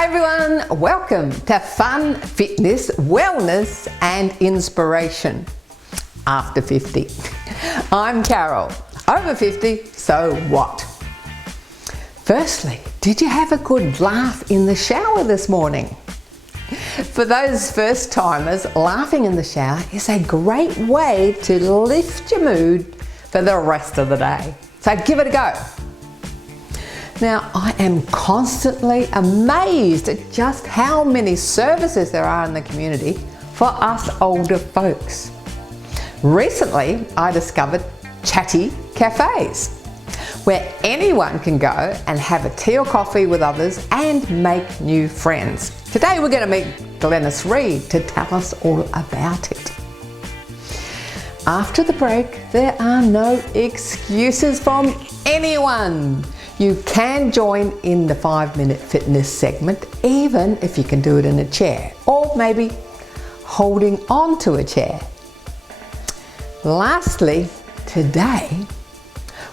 Hi everyone, welcome to Fun, Fitness, Wellness and Inspiration after 50. I'm Carol, over 50, so what? Firstly, did you have a good laugh in the shower this morning? For those first timers, laughing in the shower is a great way to lift your mood for the rest of the day. So give it a go. Now, I am constantly amazed at just how many services there are in the community for us older folks. Recently, I discovered Chatty Cafes, where anyone can go and have a tea or coffee with others and make new friends. Today we're going to meet Glenys Reid to tell us all about it. After the break, there are no excuses from anyone. You can join in the 5-minute fitness segment, even if you can do it in a chair, or maybe holding on to a chair. Lastly, today,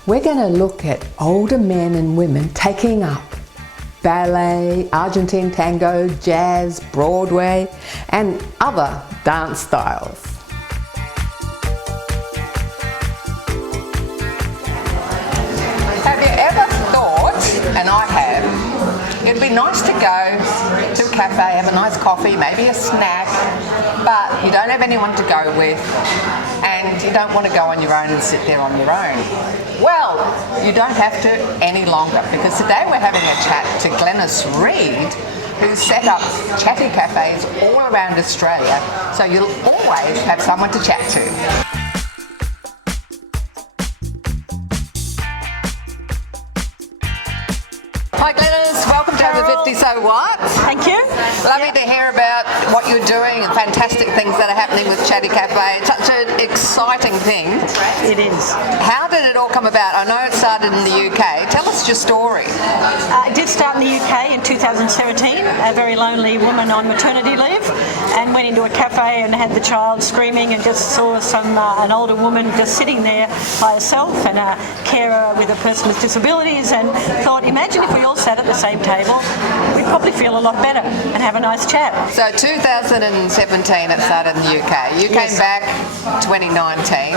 we're going to look at older men and women taking up ballet, Argentine tango, jazz, Broadway, and other dance styles. Have you ever thought, and I have, it'd be nice to go to a cafe, have a nice coffee, maybe a snack, but you don't have anyone to go with, and you don't want to go on your own and sit there on your own. Well, you don't have to any longer, because today we're having a chat to Glenys Reid, who set up Chatty Cafes all around Australia, so you'll always have someone to chat to. Hi Glenys, welcome to Over 50 So What? Thank you. Lovely to hear about what you're doing and fantastic things that are happening with Chatty Cafe. It's such an exciting thing. It is. How did it all come about? I know it started in the UK. Tell us your story. It did start in the UK in 2017, a very lonely woman on maternity leave, and went into a cafe and had the child screaming and just saw an older woman just sitting there by herself and a carer with a person with disabilities, and thought, imagine if we all sat at the same table, we'd probably feel a lot better and have a nice chat. So 2017 it started in the UK. You came back 2019.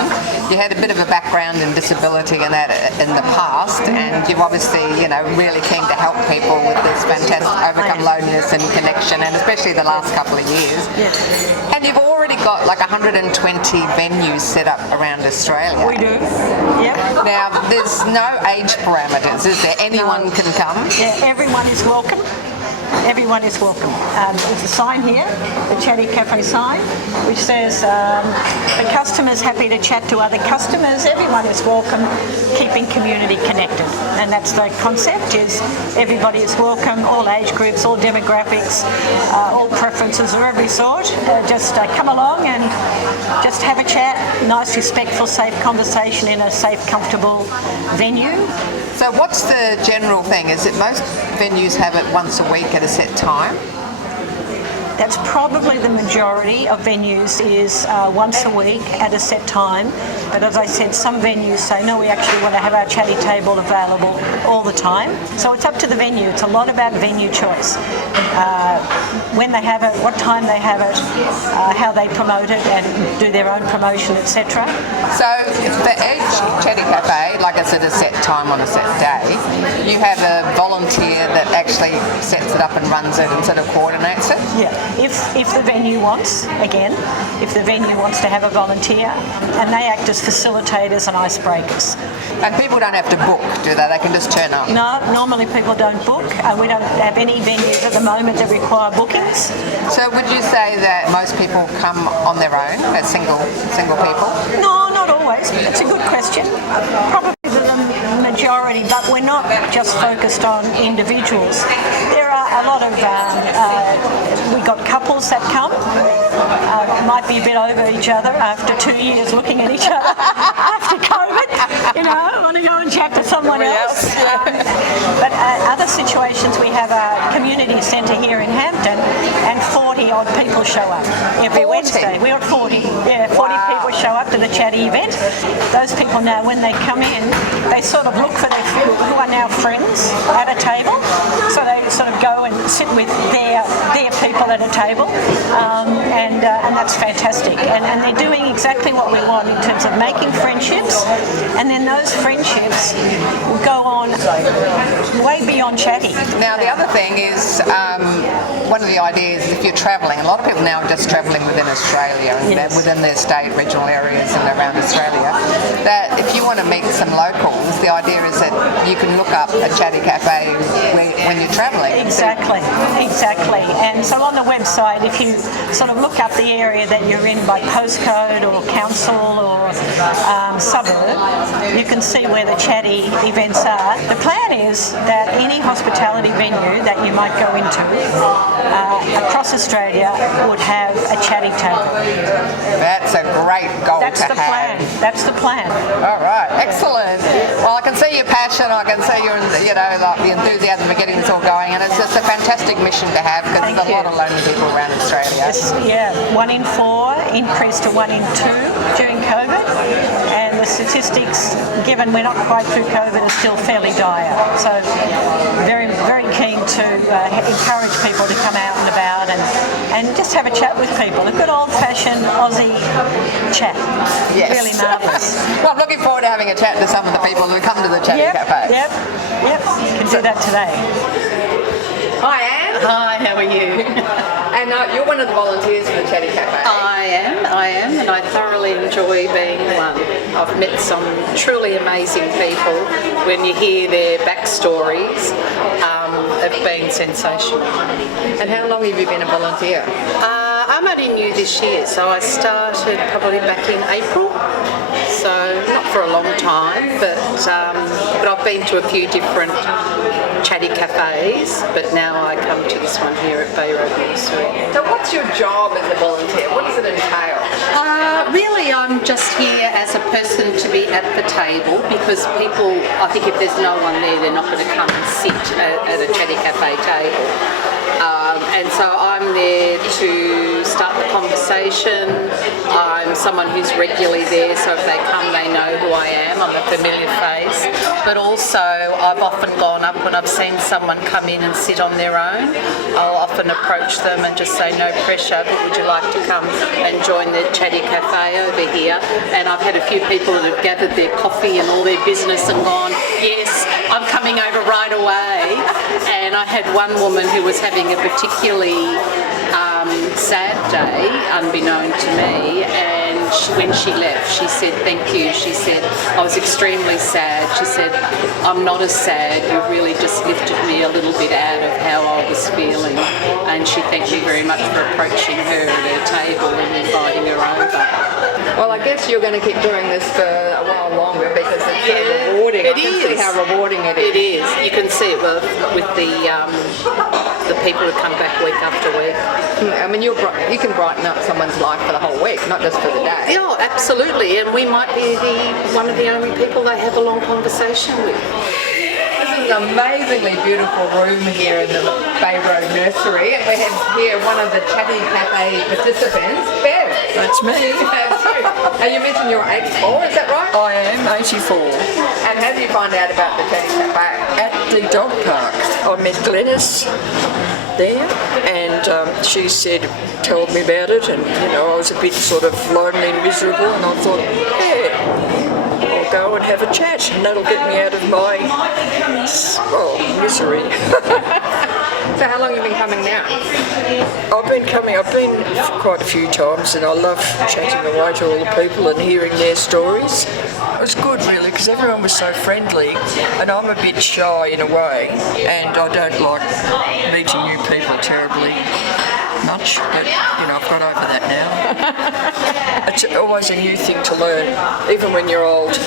You had a bit of a background in disability and that in the past, and you've obviously, really keen to help people with this fantastic overcome loneliness and connection, and especially the last couple of years. Yeah. And you've already got like 120 venues set up around Australia. We do. Yep. Now, there's no age parameters, is there? Anyone can come? Yeah, everyone is welcome. Everyone is welcome. There's a sign here, the Chatty Café sign, which says the customer's happy to chat to other customers. Everyone is welcome, keeping community connected. And that's the concept, is everybody is welcome, all age groups, all demographics, all preferences of every sort. Just come along and just have a chat, nice, respectful, safe conversation in a safe, comfortable venue. So what's the general thing? Is it most venues have it once a week at a set time? That's probably the majority of venues, is once a week at a set time. But as I said, some venues say, no, we actually want to have our chatty table available all the time. So it's up to the venue. It's a lot about venue choice. When they have it, what time they have it, how they promote it and do their own promotion, etc. So for each Chatty Cafe, like I said, a set time on a set day, you have a volunteer that actually sets it up and runs it and sort of coordinates it? Yeah. If the venue wants, if the venue wants to have a volunteer, and they act as facilitators and icebreakers. And people don't have to book, do they? They can just turn up? No, normally people don't book. We don't have any venues at the moment that require bookings. So would you say that most people come on their own, as single people? No, not always. It's a good question. Probably the majority, but we're not just focused on individuals. There are a lot of, we got couples that come, might be a bit over each other after 2 years looking at each other after COVID, want to go and chat to someone else. But other situations, we have a community centre here in Hampton, and 40 odd people show up every Wednesday. We're at 40. Yeah, 40 people show up to the Chatty event. Those people now, when they come in, they sort of look for their who are now friends at a table. So they sort of go and sit with their people at a table, and that's fantastic. And they're doing exactly what we want in terms of making friendships, and then those friendships will go on way beyond Chatty. Now the other thing is, one of the ideas is if you're travelling, a lot of people now are just travelling within Australia and Yes. within their state, regional areas and around Australia, that if you want to meet some locals, the idea is that you can look up a Chatty Cafe when you're travelling. Exactly. And so on the website, if you sort of look up the area that you're in by postcode or council or suburb, you can see where the Chatty events are. The plan is that any hospitality venue that you might go into across Australia would have a Chatty table. That's a great goal That's to the have. plan. That's the plan. All right, excellent. Well, I can see your passion. I can see your, like the enthusiasm for getting this all going, and it's just a fantastic mission to have because there's a lot of lonely people around Australia. Yes, yeah, 1 in 4 increased to 1 in 2 during COVID, and the statistics, given we're not quite through COVID, are still fairly dire. So, very, very keen to encourage people to come out and about and just have a chat with people. A good old-fashioned Aussie chat. Yes. Really marvellous. Well, I'm looking forward to having a chat to some of the people who come to the Chatty Cafe. Yep. You can do that today. Hi, Anne. Hi, how are you? And you're one of the volunteers for the Chatty Cafe. I am, and I thoroughly enjoy being one. I've met some truly amazing people. When you hear their backstories, it's been sensational. And how long have you been a volunteer? I'm only new this year, so I started probably back in April. So not for a long time, but I've been to a few different Chatty Cafes, but now I come to this one here at Bay Road Nursery. So what's your job as a volunteer? What does it entail? Really, I'm just here as a person to be at the table because people, I think if there's no one there, they're not going to come and sit at a Chatty Cafe table. And so I'm there to start the conversation. I'm someone who's regularly there, so if they come, they know who I am. I'm a familiar face. But also, I've often gone up when I've seen someone come in and sit on their own. I'll often approach them and just say, no pressure, but would you like to come and join the Chatty Cafe over here? And I've had a few people that have gathered their coffee and all their business and gone, yes, I'm coming over right away. And I had one woman who was having a particularly sad day, unbeknown to me, and when she left, she said, thank you. She said, I was extremely sad. She said, I'm not as sad. You really just lifted me a little bit out of how I was feeling. And she thanked me very much for approaching her at her table and inviting her over. Well, I guess you're going to keep doing this for a while longer because it's so rewarding. I can see how rewarding it is. It is. You can see it with the people who come back week after week. I mean, you can brighten up someone's life for the whole week, not just for the day. Yeah, absolutely. And we might be one of the only people they have a long conversation with. This is an amazingly beautiful room here in the Bay Road Nursery, and we have here one of the Chatty Cafe participants, Bev. That's me. That's you. And you mentioned you're 84, is that right? I am 84. And how did you find out about the Chatty Cafe? At the dog park, I met Glenys there, and she told me about it, and I was a bit sort of lonely and miserable, and I thought, yeah, I'll go and have a chat, and that'll get me out of my misery. So how long have you been coming now? I've been quite a few times, and I love chatting away to all the people and hearing their stories. It was good really because everyone was so friendly, and I'm a bit shy in a way, and I don't like meeting new people terribly much, but I've got over that now. It's always a new thing to learn, even when you're old.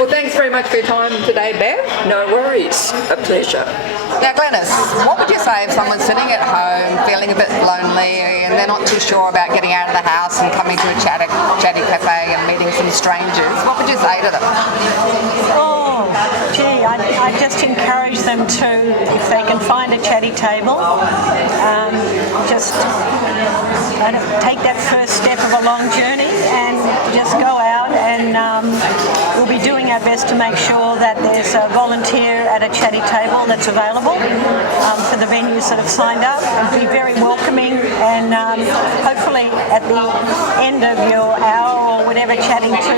Well, thanks very much for your time today, Bev. No worries, a pleasure. Now, Glenys, what would you say if someone's sitting at home, feeling a bit lonely, and they're not too sure about getting out of the house and coming to a Chatty Cafe and meeting some strangers? What would you say to them? Oh, gee, I just encourage them to, if they can find a Chatty table, just take that first step of a long journey and just go out, and we'll be doing our best to make sure that there's a volunteer volunteer at a chatty table that's available for the venues that have signed up. It'll be very welcoming, and hopefully at the end of your hour or whatever chatting to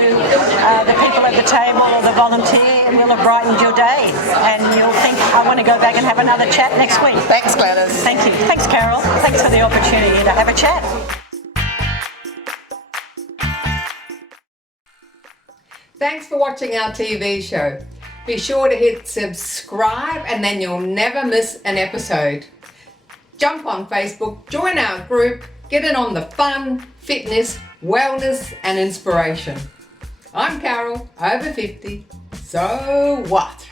the people at the table or the volunteer will have brightened your day, and you'll think, I want to go back and have another chat next week. Thanks, Glenys. Thank you. Thanks, Carol. Thanks for the opportunity to have a chat. Thanks for watching our TV show. Be sure to hit subscribe and then you'll never miss an episode. Jump on Facebook, join our group, get in on the fun, fitness, wellness and inspiration. I'm Carol, over 50, so what?